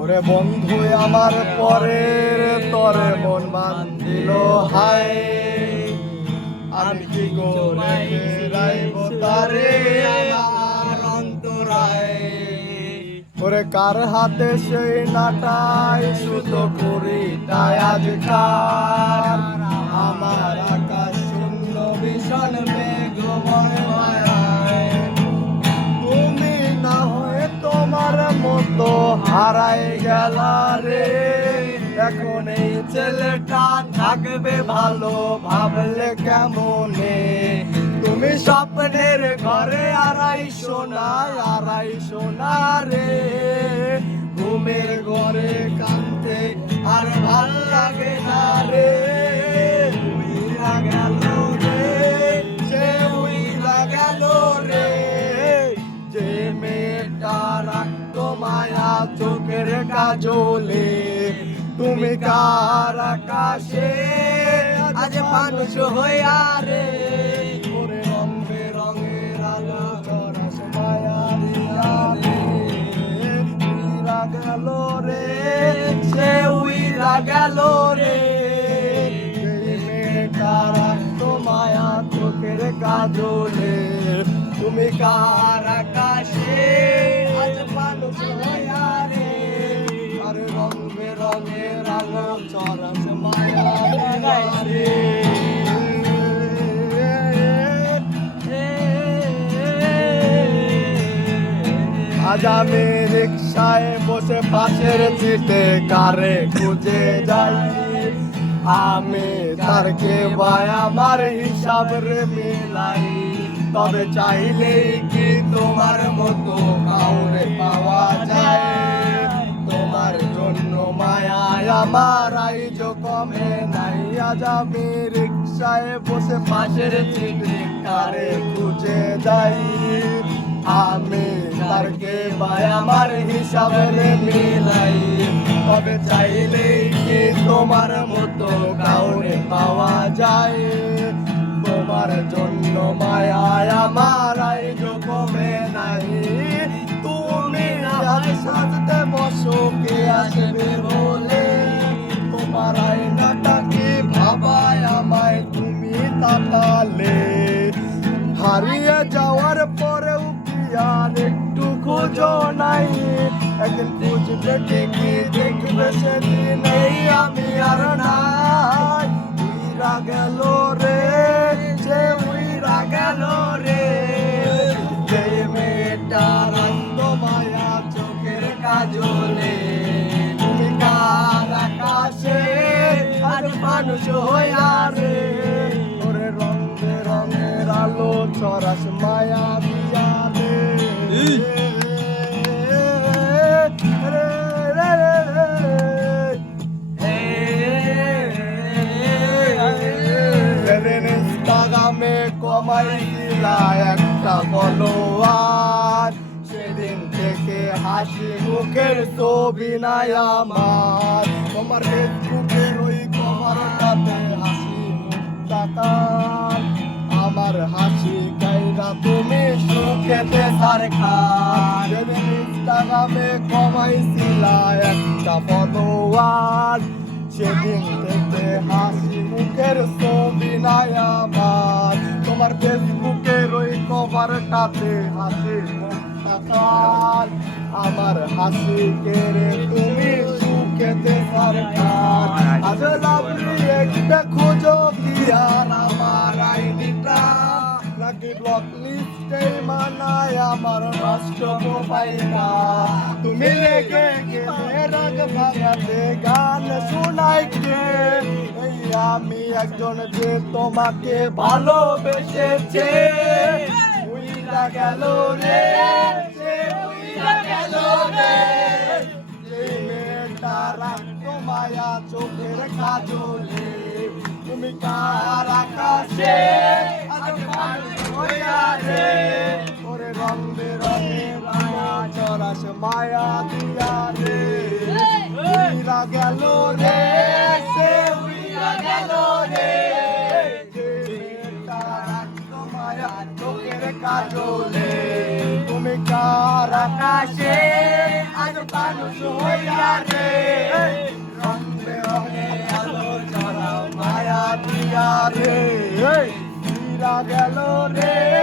ওরে বন্ধু আমার পরের তরে মন বান্ধিল হায়, আমি কি করে ফেরাইব তারে আমার অন্তরায়। ওরে কার হাতে সেই নাটাই সুতো করিটাই আজকাল, আমার আকাশ শূন্য ভীষণ মেঘময় মায়ায়। তুমি না হয়ে তোমার মতো হারাই গেলা রে, এখন এই ছেলেটা থাকবে ভালো ভাবলে কেমনে। তুমি স্বপ্নের ঘরে আড়াইশো না রে, ঘুমের ঘরে কাঁদতে আর ভাল লাগে না রে। উইরা গেল রে, সে উইরা গেল রে, যে মেয়েটা রাখতো মায়া চোখের কাজলে। তুমি কার আকাশে আজ মানুষ হইয়া রে, ওরে রং বেরঙের আলো চরস মায়া দিয়া রে। উইরা গেল রে, সে উইরা গেল রে, যে মেয়েটা রাখতো মায়া চোখের কাজলে। তুমি কার আকাশে আজ মানুষ হইয়া রে, আরে রং বেরঙের আলো চরস মায়া দিয়া রে। আজ আমি রিক্সায় বসে পাশের সিটে কারে খুঁজে যাই, আমি তার কে ভাই আমার হিসাব রে মিলাই। তবে চাইলেই কি তোমার মতো কাউরে পাওয়া যায়, তোমার জন্য মায়ায় আমার আইজ কমে নাই। আজ আমি রিক্সায় বসে পাশের সিটে কারে খুঁজে যাই, আমি তার কে ভাই আমার হিসাব রে মিলাই। তবে চাইলেই কি তোমার মতো কাউরে পাওয়া যায়, তোমার জন্য মায়ায় আমার আইজ কমে নাই। তুমি আজ সাজতে বসো কে আসবে বলে, তোমার আয়নাটা কি ভাবায় আমায় তুমি তাকালে। হারিয়ে যাওয়ার পরেও কি আর একটু খোঁজো নাই, একদিন খুঁজবে ঠিকই দেখবে সেদিন এই আমি আর নাই। উইরা গেল রে, সে উইরা গেল রে, যে মেয়েটা রাখতো মায়া চোখের কাজলে। তুমি কার আকাশে আজ মানুষ হইয়া রে, ওরে রং বেরঙের আলো চরস মায়া দিয়া রে। ইনস্টাগ্রামে কমাইছিলা একটা ফলোয়ার, সেদিন থেকে হাসি মুখের ছবি নাই আমার। তোমার ফেসবুকের ওই কভারটাতে হাসি মুখ তাকান, আমার হাসি গাইরা তুমি সুখেতে সারখান। সেদিন ইনস্টাগ্রামে কমাইছিলা একটা ফলোয়ার, সেদিন থেকে হাসি মুখের ছবি নাই আমার। তোমার ফেসবুকের ওই কভারটাতে হাসি মুখ তাকান, আমার হাসি কেড়ে তুমি সুখেতে সারখান। আজ লাভলি একটা খোঁজো কি আর আমার আইডিটা, নাকি ব্লক লিস্টে মানায় আমার নষ্ট প্রোফাইলটা। তুমি রেখে গেলে রাগ ভাঙাতে গান শোনাই কে, এই আমি একজন যে তোমাকে ভালোবেসেছে। উইরা গেল রে, সে উইরা গেল রে, যে মেয়েটা রাখতো মায়া চোখের কাজলে। তুমি কার আকাশে আজ মানুষ হইয়া রে, ওরে রং বেরঙের আলো চরস মায়া দিয়া রে। উইরা গেল রে, সে উইরা গেল রে, যে মেয়েটা রাখতো মায়া চোখের কাজলে। তুমি কার আকাশে আজ মানুষ হইয়া রে, ছিড়া গেল রে